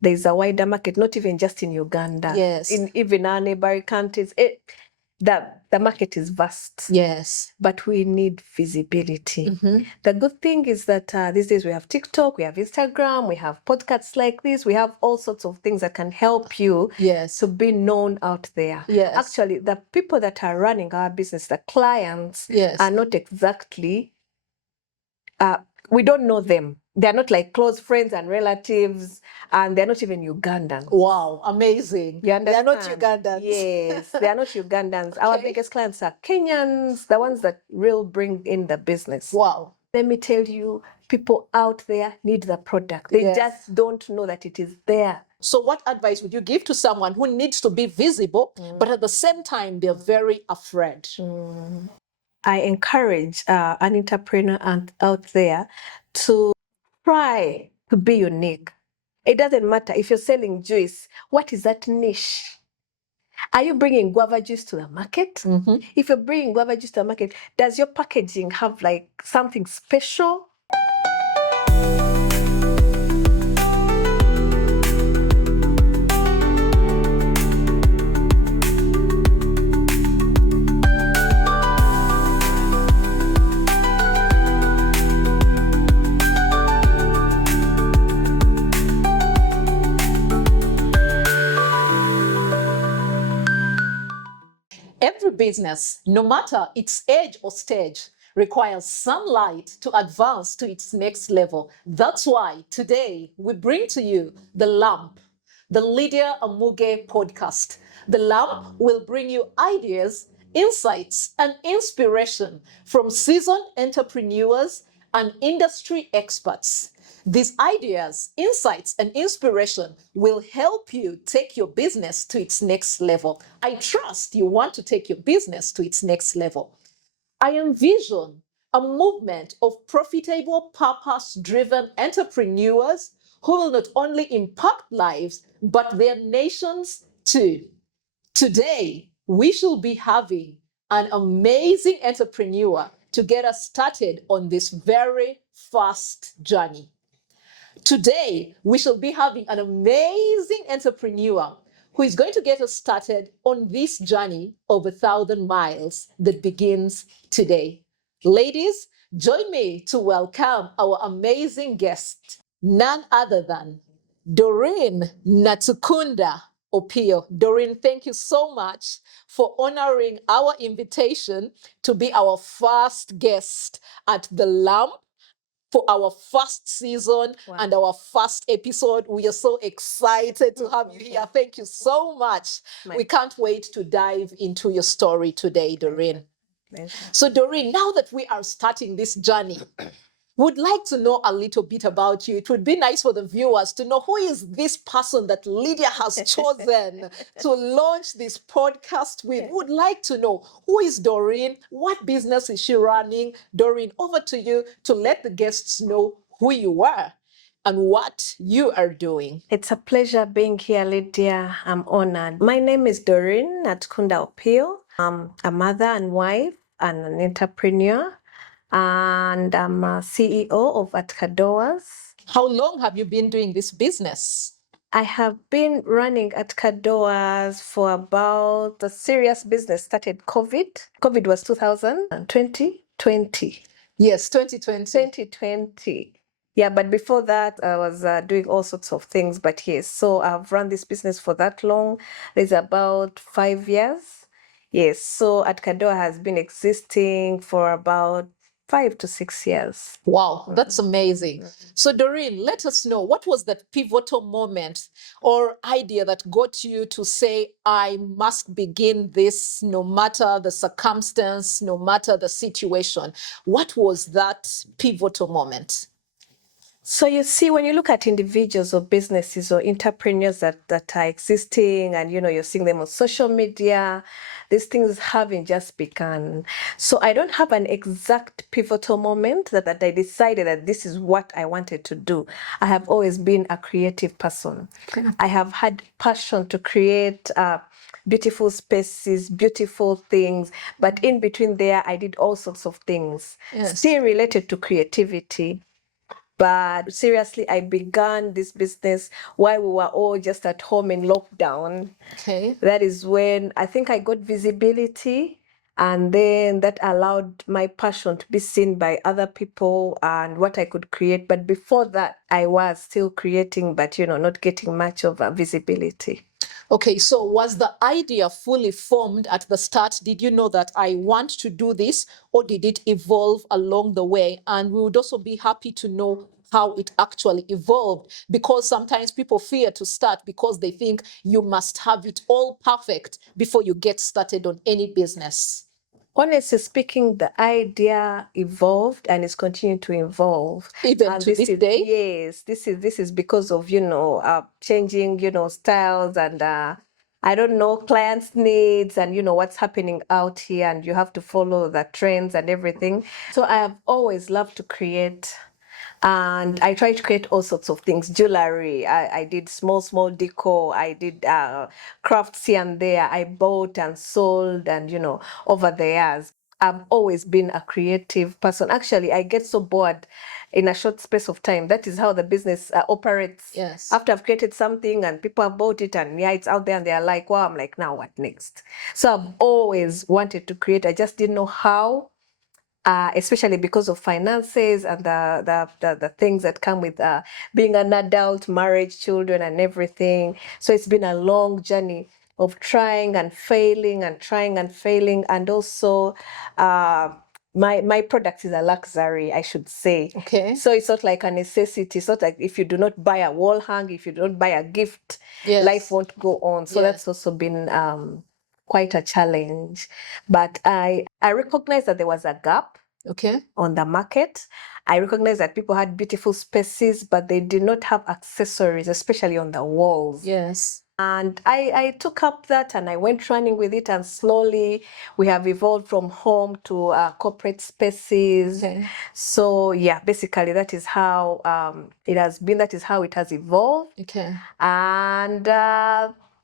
there's a wider market, not even just in Uganda. Yes. In even our neighboring countries, the market is vast. Yes. But we need visibility. The good thing is that these days we have TikTok, we have Instagram, we have podcasts like this, we have all sorts of things that can help you to be known out there. Yes. Actually, the people that are running our business, the clients, are not exactly, we don't know them. They're not like close friends and relatives, and they're not even Ugandans. Wow, amazing. You understand? They're not Ugandans. Yes, they are not Ugandans. Our biggest clients are Kenyans, the ones that will bring in the business. Wow. Let me tell you, people out there need the product. They just don't know that it is there. So what advice would you give to someone who needs to be visible, but at the same time, they're very afraid? I encourage an entrepreneur out there to try to be unique. It doesn't matter if you're selling juice. What is that niche? Are you bringing guava juice to the market? If you're bringing guava juice to the market, does your packaging have like something special? Every business, no matter its age or stage, requires sunlight to advance to its next level. That's why today we bring to you The Lamp, the Lydia Amuge Podcast. The Lamp will bring you ideas, insights, and inspiration from seasoned entrepreneurs and industry experts. These ideas, insights, and inspiration will help you take your business to its next level. I trust you want to take your business to its next level. I envision a movement of profitable, purpose-driven entrepreneurs who will not really impact lives, but their nations too. Today, we shall be having an amazing entrepreneur to get us started on this very fast journey. Today, we shall be having an amazing entrepreneur who is going to get us started on this journey of 1,000 miles that begins today. Ladies, join me to welcome our amazing guest, none other than Doreen Natukunda Opio. Dorin, thank you so much for honoring our invitation to be our first guest at The Lamp for our first season and our first episode. We are so excited to have you here. Thank you so much. We can't wait to dive into your story today, Doreen. So, Doreen, now that we are starting this journey, would like to know a little bit about you. It would be nice for the viewers to know who is this person that Lydia has chosen to launch this podcast with. Would like to know who is Doreen, what business is she running. Doreen, over to you to let the guests know who you are and what you are doing. It's a pleasure being here, Lydia. I'm honored. My name is Doreen Natukunda Opio. I'm a mother and wife and an entrepreneur. And I'm a CEO of Art Kadowaz. How long have you been doing this business? I have been running Art Kadowaz for about, the serious business started COVID. COVID was 2020. Yes, 2020. 2020. Yeah, but before that, I was doing all sorts of things. But yes, so I've run this business for that long. It's about 5 years. Yes, so Art Kadowaz has been existing for about 5 to 6 years. Wow, that's amazing. So Doreen, let us know, what was that pivotal moment or idea that got you to say, I must begin this no matter the circumstance, no matter the situation? What was that pivotal moment? So you see, when you look at individuals or businesses or entrepreneurs that are existing and, you're seeing them on social media, these things haven't just begun. So I don't have an exact pivotal moment that I decided that this is what I wanted to do. I have always been a creative person. I have had passion to create beautiful spaces, beautiful things. But in between there, I did all sorts of things, still related to creativity. But seriously, I began this business while we were all just at home in lockdown. Okay. That is when I think I got visibility, and then that allowed my passion to be seen by other people and what I could create. But before that, I was still creating, but not getting much of a visibility. Okay, so was the idea fully formed at the start? Did you know that I want to do this, or did it evolve along the way? And we would also be happy to know how it actually evolved, because sometimes people fear to start because they think you must have it all perfect before you get started on any business. Honestly speaking, the idea evolved and is continuing to evolve. Even And to this day? yes, this is because of changing styles and I don't know, clients' needs and what's happening out here, and you have to follow the trends and everything. So I have always loved to create. And I try to create all sorts of things. Jewelry, I did small decor. I did crafts here and there. I bought and sold, and over the years, I've always been a creative person. Actually, I get so bored in a short space of time. That is how the business operates. Yes. After I've created something and people have bought it, and it's out there and they're like, wow, I'm like, now what next? So I've always wanted to create. I just didn't know how. Especially because of finances and the things that come with being an adult, marriage, children, and everything. So it's been a long journey of trying and failing and trying and failing. And also, my product is a luxury, I should say. Okay. So it's not like a necessity. It's not like if you do not buy a wall hang, if you don't buy a gift, Yes. life won't go on. So Yeah. that's also been quite a challenge. But I recognize that there was a gap Okay. on the market. I recognize that people had beautiful spaces, but they did not have accessories, especially on the walls. Yes. And I took up that and I went running with it, and slowly we have evolved from home to corporate spaces. Okay. So yeah, basically that is how it has been. That is how it has evolved. Okay. And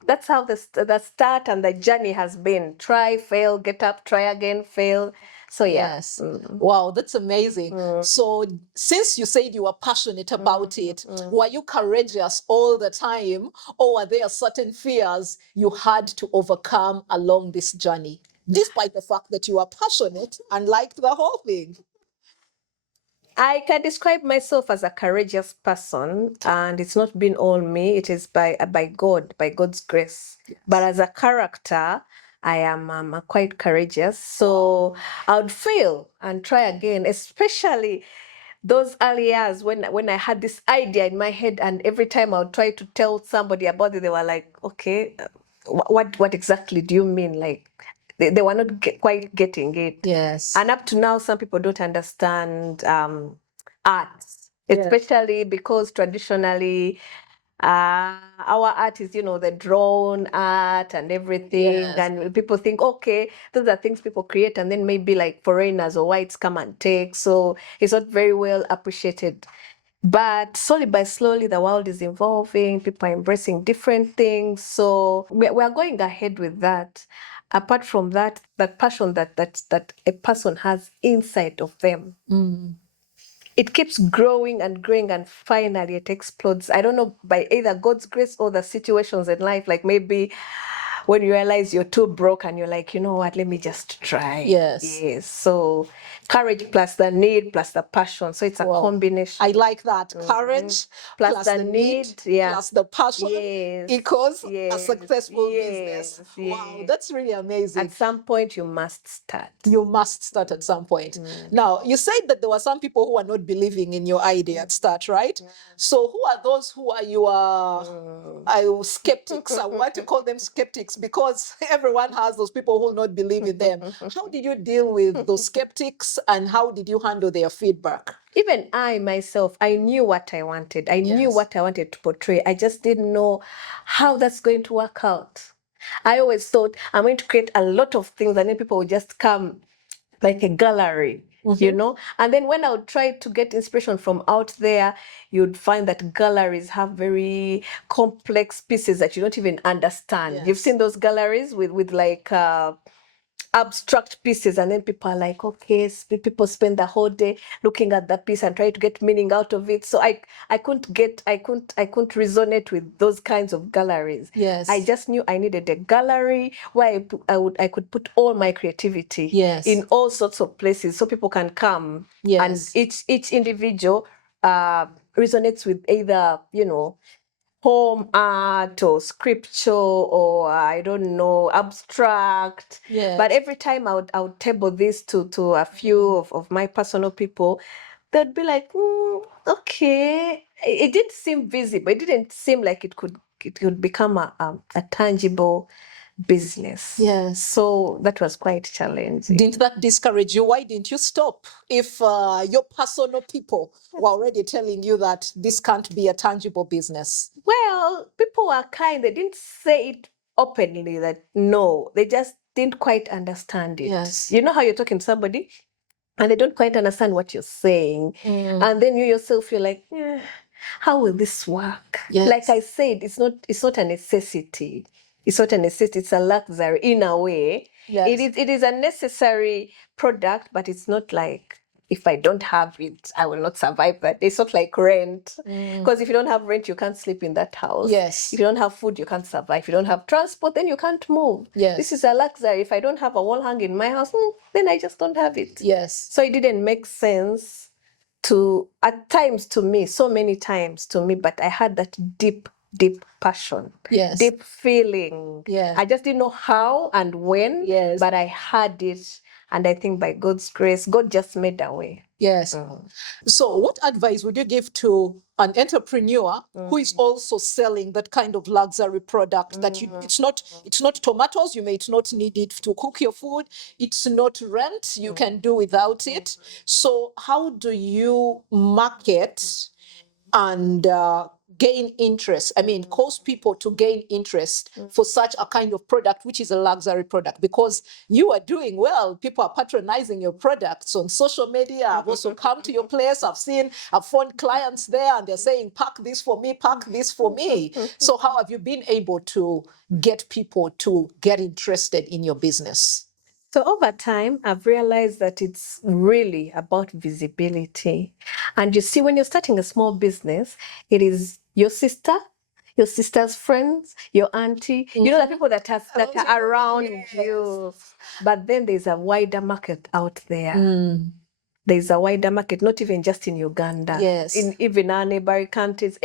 that's how the start and the journey has been. Try, fail, get up, try again, fail. So yeah. Yes. Wow, that's amazing. So since you said you were passionate about it, were you courageous all the time, or were there certain fears you had to overcome along this journey, despite the fact that you were passionate and liked the whole thing? I can describe myself as a courageous person, and it's not been all me. It is by God, by God's grace. Yes. But as a character, I am quite courageous. So I would fail and try again, especially those early years when I had this idea in my head, and every time I would try to tell somebody about it, they were like, "Okay, what exactly do you mean?" Like they were not quite getting it. Yes. And up to now, some people don't understand art, Yes. especially because traditionally our art is, the drawn art and everything. Yes. And people think, okay, those are things people create, and then maybe like foreigners or whites come and take. So it's not very well appreciated. But slowly by slowly, the world is evolving. People are embracing different things. So we are going ahead with that. Apart from that, that passion that a person has inside of them, it keeps growing and growing, and finally it explodes. I don't know, by either God's grace or the situations in life. Like maybe when you realize you're too broke and you're like, you know what, let me just try. Yes. Yes. So courage plus the need plus the passion. So it's a Wow. combination. I like that. Courage Plus the need, yeah. plus the passion Yes. equals a Yes. successful Yes. business. Wow, Yes. that's really amazing. At some point, you must start. You must start at some point. Now, you said that there were some people who are not believing in your idea at start, right? So who are those who are your skeptics? I want to call them skeptics because everyone has those people who will not believe in them. How did you deal with those skeptics, and how did you handle their feedback? Even I myself, I knew what I wanted. I knew Yes. what I wanted to portray. I just didn't know how that's going to work out. I always thought I'm going to create a lot of things, and then people will just come like a gallery, And then when I would try to get inspiration from out there, you'd find that galleries have very complex pieces that you don't even understand. Yes. You've seen those galleries with like abstract pieces, and then people are like, okay, people spend the whole day looking at the piece and try to get meaning out of it. So I couldn't resonate with those kinds of galleries. Yes. I just knew I needed a gallery where I could put all my creativity Yes. in all sorts of places, so people can come. Yes. And each individual resonates with either, home art or scripture or I don't know, abstract. Yes. But every time I would table this to a few of my personal people, they'd be like, okay. It didn't seem visible. It didn't seem like it could become a tangible business. Yes. So that was quite challenging. Didn't that discourage you? Why didn't you stop? If your personal people were already telling you that this can't be a tangible business. Well, people were kind. They didn't say it openly that no. They just didn't quite understand it. Yes. You know how you're talking to somebody and they don't quite understand what you're saying. And then you yourself, you're like, how will this work? Yes. Like I said, it's not a necessity. It's not a necessity, it's a luxury in a way. Yes. It is a necessary product, but it's not like, if I don't have it, I will not survive that. It's not like rent. Because if you don't have rent, you can't sleep in that house. Yes. If you don't have food, you can't survive. If you don't have transport, then you can't move. Yes. This is a luxury. If I don't have a wall hang in my house, then I just don't have it. Yes. So it didn't make sense at times to me, so many times to me, but I had that deep passion. Yes. Deep feeling. Yeah. I just didn't know how and when, yes. but I had it. And I think by God's grace, God just made a way. Yes. So what advice would you give to an entrepreneur who is also selling that kind of luxury product that it's not tomatoes, you may not need it to cook your food, it's not rent, you can do without it. So how do you market and gain interest? I mean, cause people to gain interest for such a kind of product, which is a luxury product, because you are doing well. People are patronizing your products on social media. I've also come to your place. I've found clients there and they're saying, pack this for me, pack this for me. So how have you been able to get people to get interested in your business? So over time, I've realized that it's really about visibility. And you see, when you're starting a small business, it is your sister, your sister's friends, your auntie, you know, the people that are around you. But then there's a wider market out there. There's a wider market, not even just in Uganda. Yes. In even our neighboring countries.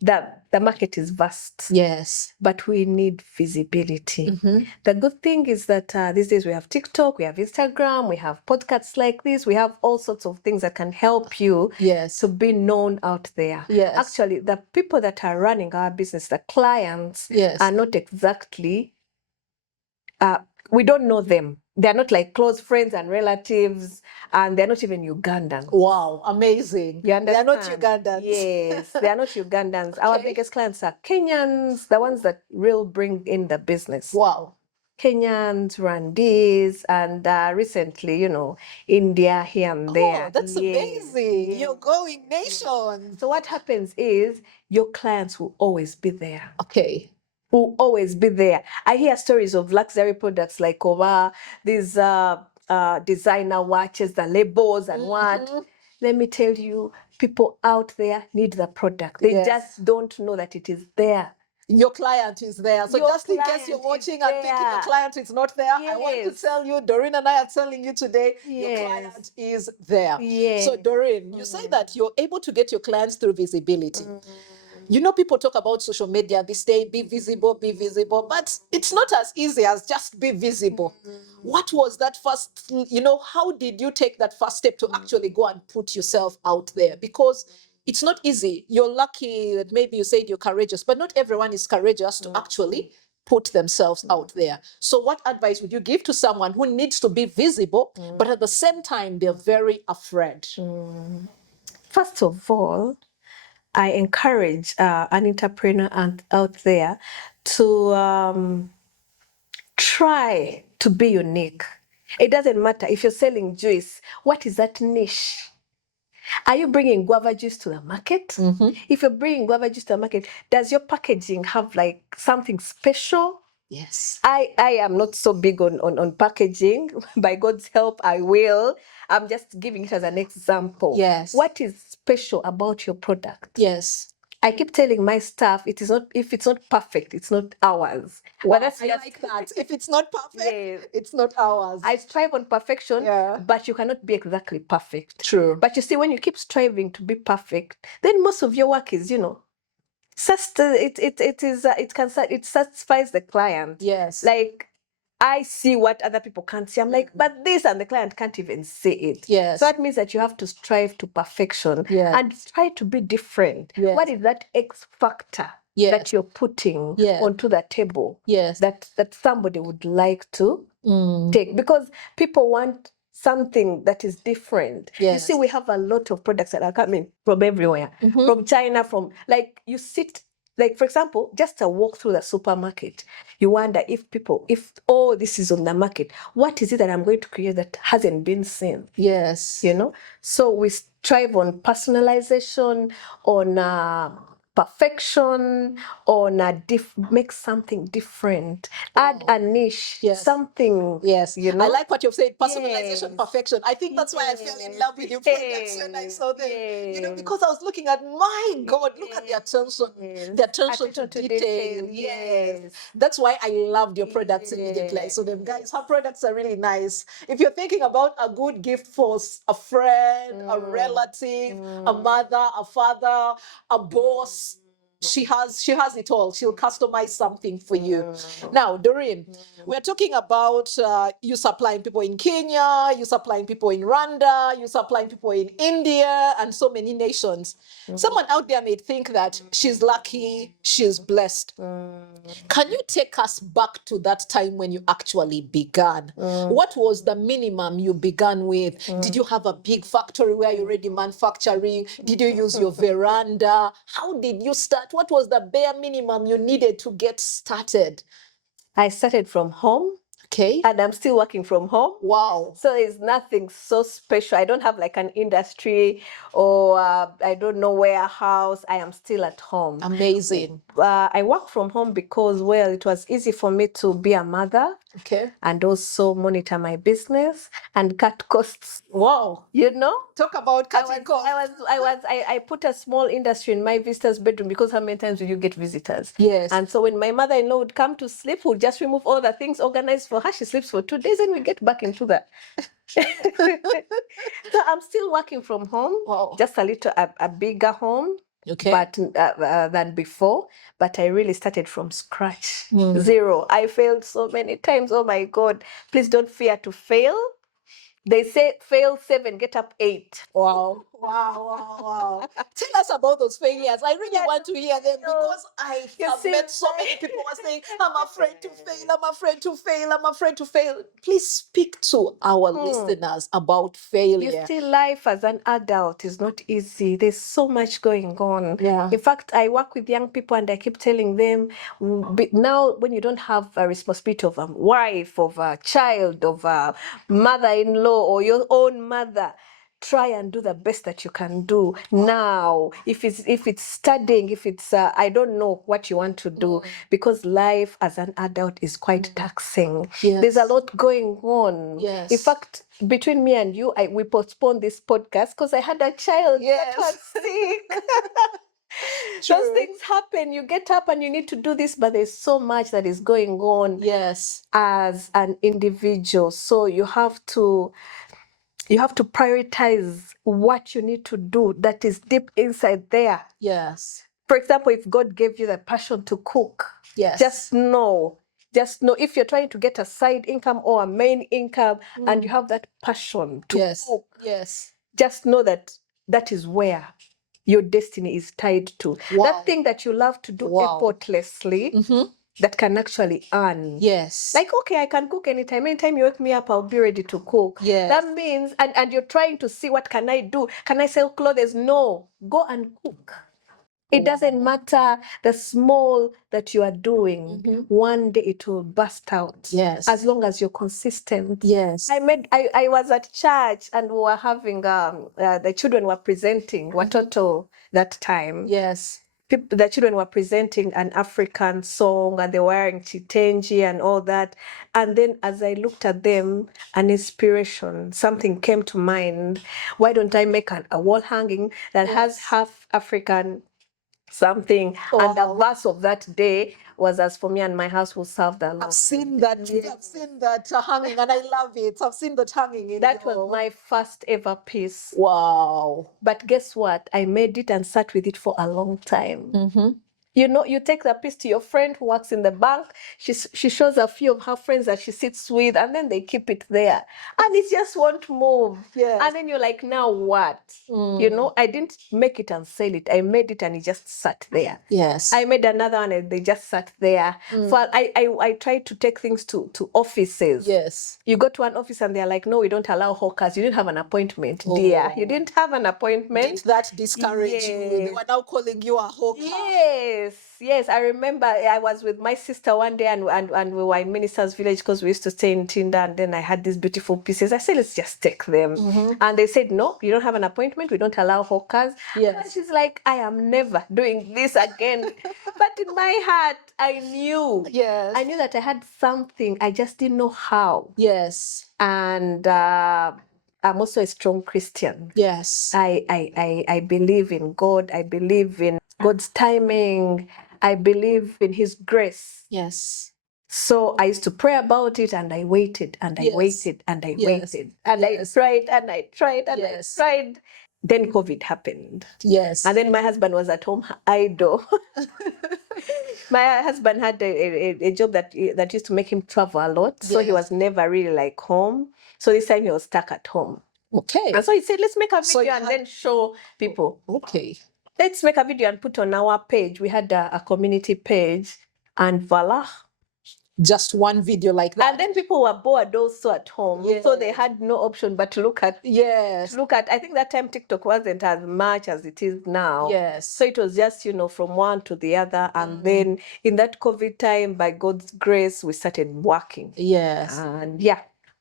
The market is vast. Yes. But we need visibility. The good thing is that these days we have TikTok, we have Instagram, we have podcasts like this, we have all sorts of things that can help you to be known out there. Yes. Actually, the people that are running our business, the clients, are not exactly, we don't know them. They're not like close friends and relatives, and they're not even Ugandans. Wow, amazing. You understand? They're not Ugandans. Yes, they are not Ugandans. Our biggest clients are Kenyans, the ones that will bring in the business. Wow. Kenyans, Rwandese, and recently, India here and there. Oh, that's amazing. You're going nations. So what happens is your clients will always be there. Okay. Will always be there. I hear stories of luxury products like these designer watches, the labels and what. Let me tell you, people out there need the product. They just don't know that it is there. Your client is there. So Your just in case you're watching and thinking your client is not there, I want to tell you, Dorin and I are telling you today, your client is there. So Dorin, you say that you're able to get your clients through visibility. You know, people talk about social media this day, be visible, but it's not as easy as just be visible. What was that first, how did you take that first step to actually go and put yourself out there? Because it's not easy. You're lucky that maybe you said you're courageous, but not everyone is courageous to actually put themselves out there. So what advice would you give to someone who needs to be visible, but at the same time, they're very afraid? First of all, I encourage an entrepreneur out there to try to be unique. It doesn't matter if you're selling juice. What is that niche? Are you bringing guava juice to the market? If you're bringing guava juice to the market, does your packaging have like something special? Yes. I am not so big on packaging. By God's help, I will. I'm just giving it as an example. Yes. What is special about your product? Yes. I keep telling my staff, it is not, if it's not perfect, it's not ours. Wow, But that's I just, like that. If it's not perfect, yes. it's not ours. I strive on perfection, Yeah. but you cannot be exactly perfect. True. But you see, when you keep striving to be perfect, then most of your work is, it satisfies the client. Yes. Like, I see what other people can't see. I'm like, but this, and the client can't even see it. Yes. So that means that you have to strive to perfection. Yes. And try to be different. Yes. What is that X factor Yes. that you're putting Yes. onto the table? Yes. That somebody would like to take? Because people want something that is different. Yes. You see, we have a lot of products that are coming from everywhere, from China, from, like, you sit, like, for example, just a walk through the supermarket, you wonder if all this is on the market, what is it that I'm going to create that hasn't been seen? Yes. So we strive on personalization, on perfection, on make something different, add a niche, Yes. something. Yes. I like what you've said, personalization, Yes. perfection. I think that's why I fell in love with your products when I saw them. Because I was looking at, my God, look at the attention to detail. Yes. That's why I loved your products immediately. I saw them, guys, her products are really nice. If you're thinking about a good gift for a friend, a relative, a mother, a father, a boss, she has it all. She'll customize something for you. Now, Doreen, we're talking about you supplying people in Kenya, you supplying people in Rwanda, you supplying people in India, and so many nations. Someone out there may think that she's lucky, she's blessed. Can you take us back to that time when you actually began? What was the minimum you began with? Did you have a big factory where you're already manufacturing? Did you use your veranda? How did you start? What was the bare minimum you needed to get started? I started from home. Okay. And I'm still working from home. Wow. So it's nothing so special. I don't have like an industry or I don't know warehouse. I am still at home. Amazing. I work from home because, well, it was easy for me to be a mother. Okay. And also monitor my business and cut costs. Wow. Talk about cutting costs. I put a small industry in my visitor's bedroom, because how many times will you get visitors? Yes. And so when my mother-in-law would come to sleep, we'd just remove all the things, organized for her. She sleeps for 2 days and we get back into that. So I'm still working from home. Wow. Just a bigger home. Okay. But than before, but I really started from scratch, zero. I failed so many times. Oh my God! Please don't fear to fail. They say fail 7, get up 8. Wow. Tell us about those failures. I really want to hear them, because I have met so many people who are saying, I'm afraid to fail, I'm afraid to fail, I'm afraid to fail. Please speak to our listeners about failure. You see, life as an adult is not easy. There's so much going on. Yeah. In fact, I work with young people and I keep telling them, now when you don't have a responsibility of a wife, of a child, of a mother-in-law, or your own mother, try and do the best that you can do now. If it's studying, if it's I don't know what you want to do, because life as an adult is quite taxing. Yes. There's a lot going on. Yes. In fact, between me and you, we postponed this podcast because I had a child that was sick. Those things happen. You get up and you need to do this, but there's so much that is going on. Yes. As an individual, so you have to prioritize what you need to do that is deep inside there. Yes. For example, if God gave you the passion to cook, yes, just know if you're trying to get a side income or a main income and you have that passion to cook, yes, just know that is where your destiny is tied to. Wow. That thing that you love to do effortlessly, that can actually earn. Yes. Like, okay, I can cook anytime. Anytime you wake me up, I'll be ready to cook. Yes. That means, and you're trying to see, what can I do? Can I sell clothes? No. Go and cook. It doesn't matter the small that you are doing. One day it will burst out. Yes. As long as you're consistent. Yes. I was at church and we were having the children were presenting watoto that time. Yes. the children were presenting an African song and they were wearing chitenji and all that. And then as I looked at them, an inspiration, something came to mind. Why don't I make a wall hanging that has half African something? And the verse of that day was, as for me and my house will serve the Lord. I've seen that. I've seen that hanging, and I love it. I've seen that hanging. That was my first ever piece. Wow. But guess what? I made it and sat with it for a long time. You know, you take the piece to your friend who works in the bank. She shows a few of her friends that she sits with, and then they keep it there, and it just won't move. Yes. And then you're like, now what? You know, I didn't make it and sell it. I made it and it just sat there. Yes. I made another one and they just sat there. For I tried to take things to offices. Yes. You go to an office and they're like, no, we don't allow hawkers. You didn't have an appointment, dear. You didn't have an appointment. Did that discourage you? They were now calling you a hawker. Yes. I remember I was with my sister one day and we were in Minister's Village because we used to stay in Tinder, and then I had these beautiful pieces. I said, let's just take them. And they said, no, you don't have an appointment. We don't allow hawkers. Yes. And she's like, I am never doing this again. But in my heart, I knew. Yes. I knew that I had something. I just didn't know how. Yes. And I'm also a strong Christian. Yes. I believe in God. I believe in God's timing. I believe in His grace. Yes. So I used to pray about it, and I waited and I waited and I waited. And I tried and I tried and I tried. Then COVID happened. Yes. And then my husband was at home idle. My husband had a job that used to make him travel a lot. So he was never really like home. So this time he was stuck at home. Okay. And so he said, let's make a video and then show people. Okay. Let's make a video and put on our page. We had a community page, and voila. Just one video like that. And then people were bored also at home. Yes. So they had no option but to look at. Yes. I think that time TikTok wasn't as much as it is now. Yes. So it was just, from one to the other. And then in that COVID time, by God's grace, we started working. Yes. And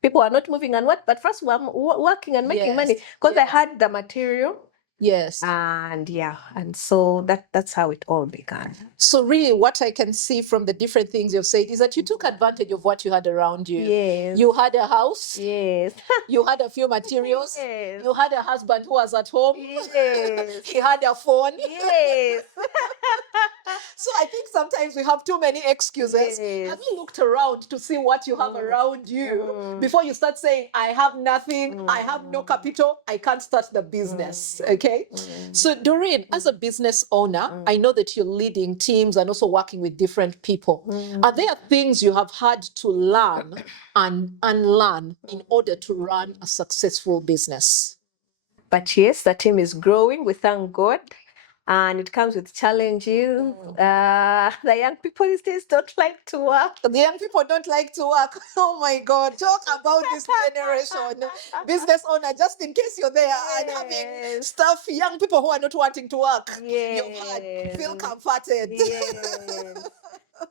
people are not moving and what, but first we were working and making money because I had the material. Yes. And and so that's how it all began. So really what I can see from the different things you've said is that you took advantage of what you had around you. Yes. You had a house. Yes. You had a few materials. Yes. You had a husband who was at home. Yes. He had a phone. Yes. So I think sometimes we have too many excuses. Yes. Have you looked around to see what you have around you before you start saying, I have nothing, I have no capital, I can't start the business, okay? So Doreen, as a business owner, I know that you're leading teams and also working with different people. Are there things you have had to learn and unlearn in order to run a successful business? But yes, the team is growing. We thank God. And it comes with challenges. The young people these days don't like to work. The young people don't like to work. Oh my God. Talk about this generation. Business owner, just in case you're there and having stuff, young people who are not wanting to work. You've had, feel comforted. Yes.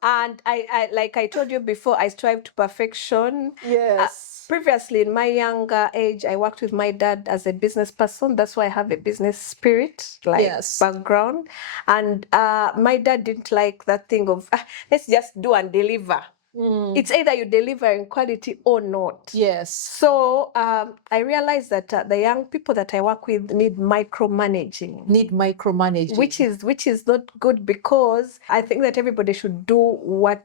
And I, like I told you before, I strive to perfection. Yes. Previously, in my younger age, I worked with my dad as a business person. That's why I have a business spirit, background. And my dad didn't like that thing of, let's just do and deliver. It's either you deliver in quality or not. Yes. So I realized that the young people that I work with need micromanaging. Which is not good, because I think that everybody should do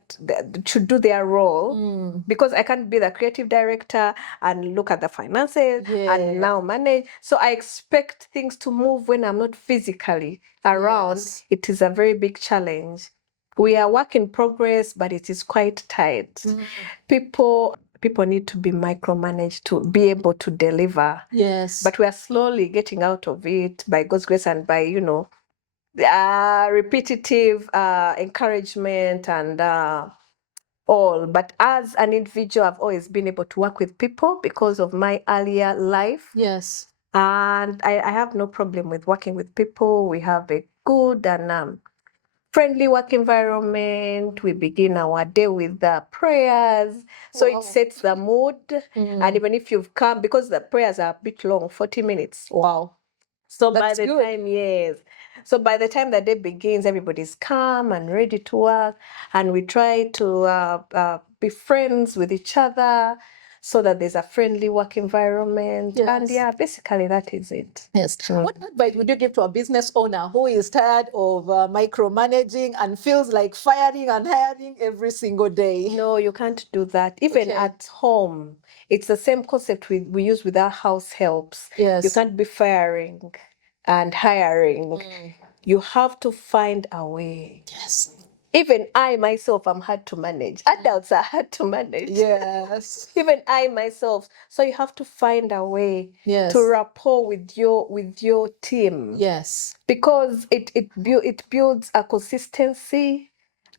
their role. Because I can't be the creative director and look at the finances and now manage. So I expect things to move when I'm not physically around. Yes. It is a very big challenge. We are work in progress, but it is quite tight. People need to be micromanaged to be able to deliver. Yes. But we are slowly getting out of it by God's grace and by, repetitive encouragement and all. But as an individual, I've always been able to work with people because of my earlier life. Yes. And I have no problem with working with people. We have a good and friendly work environment. We begin our day with the prayers. So it sets the mood. And even if you've come, because the prayers are a bit long, 40 minutes. Wow. So by the time, So by the time the day begins, everybody's calm and ready to work, and we try to be friends with each other so that there's a friendly work environment. And Yes. yeah, basically that is it. Yes. What advice would you give to a business owner who is tired of micromanaging and feels like firing and hiring every single day? No, you can't do that. Even Okay. at home, it's the same concept we use with our house helps. Yes. You can't be firing and hiring. You have to find a way. Yes. Even I myself am hard to manage. Adults are hard to manage. Yes. Even I myself. So you have to find a way Yes. to rapport with your team. Yes. Because it builds a consistency,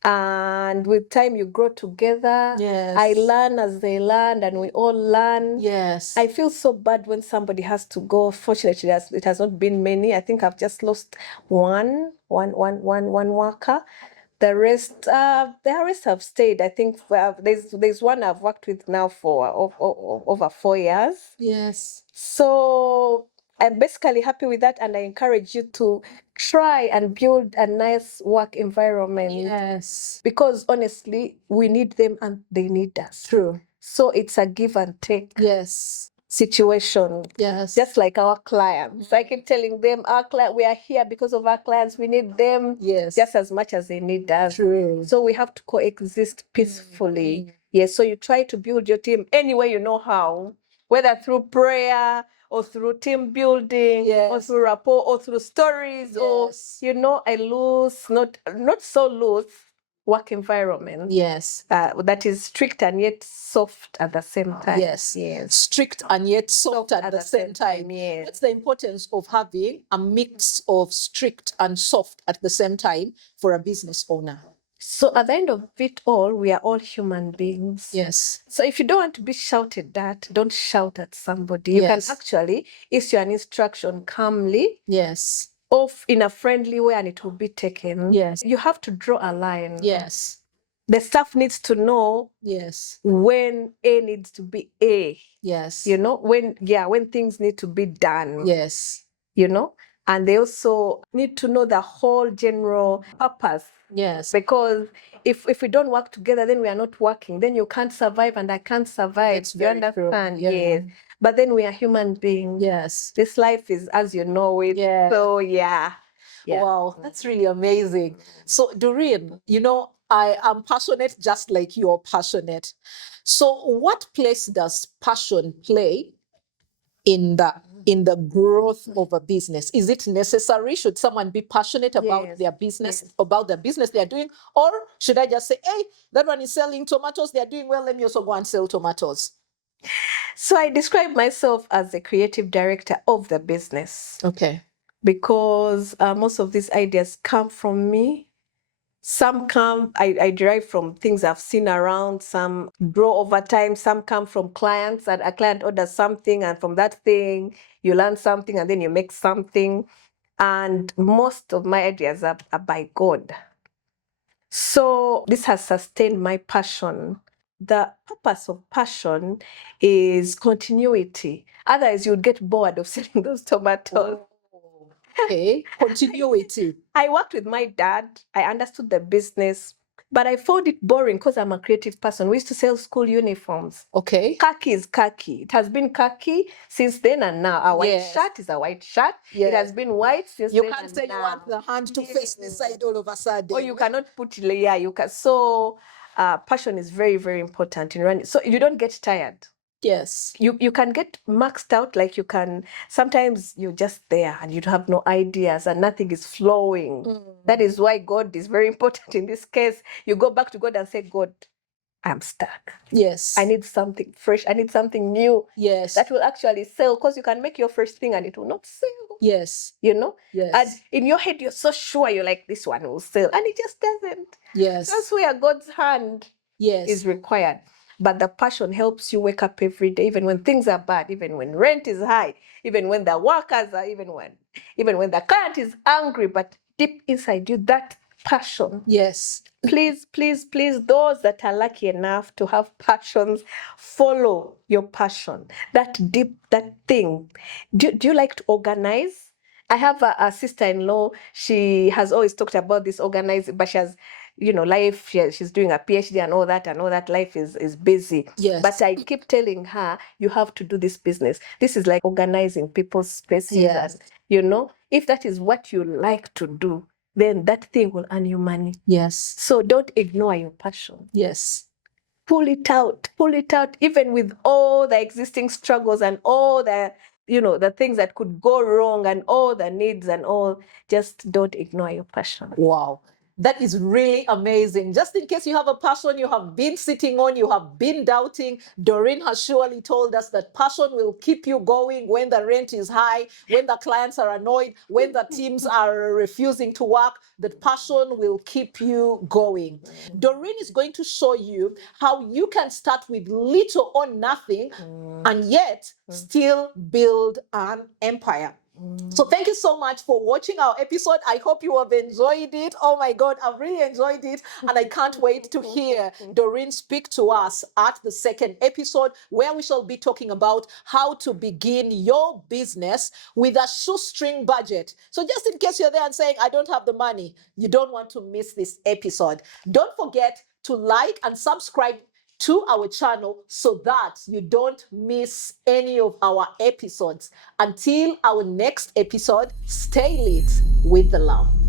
and with time you grow together. Yes. I learn as they learn, and we all learn. Yes. I feel so bad when somebody has to go. Fortunately, it has not been many. I think I've just lost one worker. The rest have stayed. I think there's one I've worked with now for over 4 years. Yes. So I'm basically happy with that, and I encourage you to try and build a nice work environment. Yes. Because honestly, we need them and they need us. True. So it's a give and take. Yes. Situation. Yes. Just like our clients. I keep telling them, we are here because of our clients. We need them. Yes. Just as much as they need us. True. So we have to coexist peacefully. Yes. So you try to build your team any way you know how, whether through prayer or through team building, or through rapport, or through stories, or a loose, not so loose work environment. Yes. That is strict and yet soft at the same time. Yes. Strict and yet soft at the same time. Yes. That's the importance of having a mix of strict and soft at the same time for a business owner. So at the end of it all, we are all human beings. Yes. So if you don't want to be shouted at, don't shout at somebody. You can actually issue an instruction calmly. Yes. Off in a friendly way, and it will be taken. Yes. You have to draw a line. Yes. The staff needs to know when A needs to be A. Yes. When things need to be done. Yes. And they also need to know the whole general purpose. Yes. Because if we don't work together, then we are not working. Then you can't survive and I can't survive. It's You understand? Yes. But then we are human beings. Yes. This life is as you know it. Yeah. So yeah. Wow, that's really amazing. So Doreen, I am passionate just like you're passionate. So what place does passion play in the growth of a business? Is it necessary? Should someone be passionate about their business, about the business they're doing? Or should I just say, hey, that one is selling tomatoes, they're doing well, let me also go and sell tomatoes? So I describe myself as the creative director of the business. Okay. Because most of these ideas come from me. Some I derive from things I've seen around, some grow over time, some come from clients, and a client orders something, and from that thing, you learn something, and then you make something. And most of my ideas are by God. So this has sustained my passion. The purpose of passion is continuity. Otherwise, you'd get bored of selling those tomatoes. Okay, continuity. I worked with my dad. I understood the business, but I found it boring because I'm a creative person. We used to sell school uniforms. Okay. Khaki is khaki. It has been khaki since then and now. A white shirt is a white shirt. It has been white since then and now. You can't say you want the hand to face the side all of a sudden. Or you cannot put layer. You can. So passion is very, very important in running. So you don't get tired. Yes. You can get maxed out, like you can, sometimes you're just there and you have no ideas and nothing is flowing. That is why God is very important in this case. You go back to God and say, God, I'm stuck. Yes. I need something fresh. I need something new. Yes. That will actually sell, because you can make your first thing and it will not sell. Yes. Yes. And in your head, you're so sure, you're like, this one will sell. And it just doesn't. Yes. That's where God's hand is required. But the passion helps you wake up every day, even when things are bad, even when rent is high, even when the workers are, even when the client is angry, but deep inside you, that passion. Yes. Please, please, please, those that are lucky enough to have passions, follow your passion. That deep, that thing. Do you like to organize? I have a sister-in-law. She has always talked about this organizing, but she has, life. She's doing a PhD and all that, life is busy. Yes. But I keep telling her, you have to do this business. This is like organizing people's spaces. Yes. And, if that is what you like to do, then that thing will earn you money. Yes. So don't ignore your passion. Yes. Pull it out, even with all the existing struggles and all the things that could go wrong and all the needs and all. Just don't ignore your passion. Wow. That is really amazing. Just in case you have a passion you have been sitting on, you have been doubting, Doreen has surely told us that passion will keep you going when the rent is high, when the clients are annoyed, when the teams are refusing to work. That passion will keep you going. Doreen is going to show you how you can start with little or nothing and yet still build an empire. So thank you so much for watching our episode. I hope you have enjoyed it. Oh my God, I've really enjoyed it. And I can't wait to hear Doreen speak to us at the second episode, where we shall be talking about how to begin your business with a shoestring budget. So just in case you're there and saying, I don't have the money, you don't want to miss this episode. Don't forget to like and subscribe to our channel so that you don't miss any of our episodes. Until our next episode, stay lit with the love.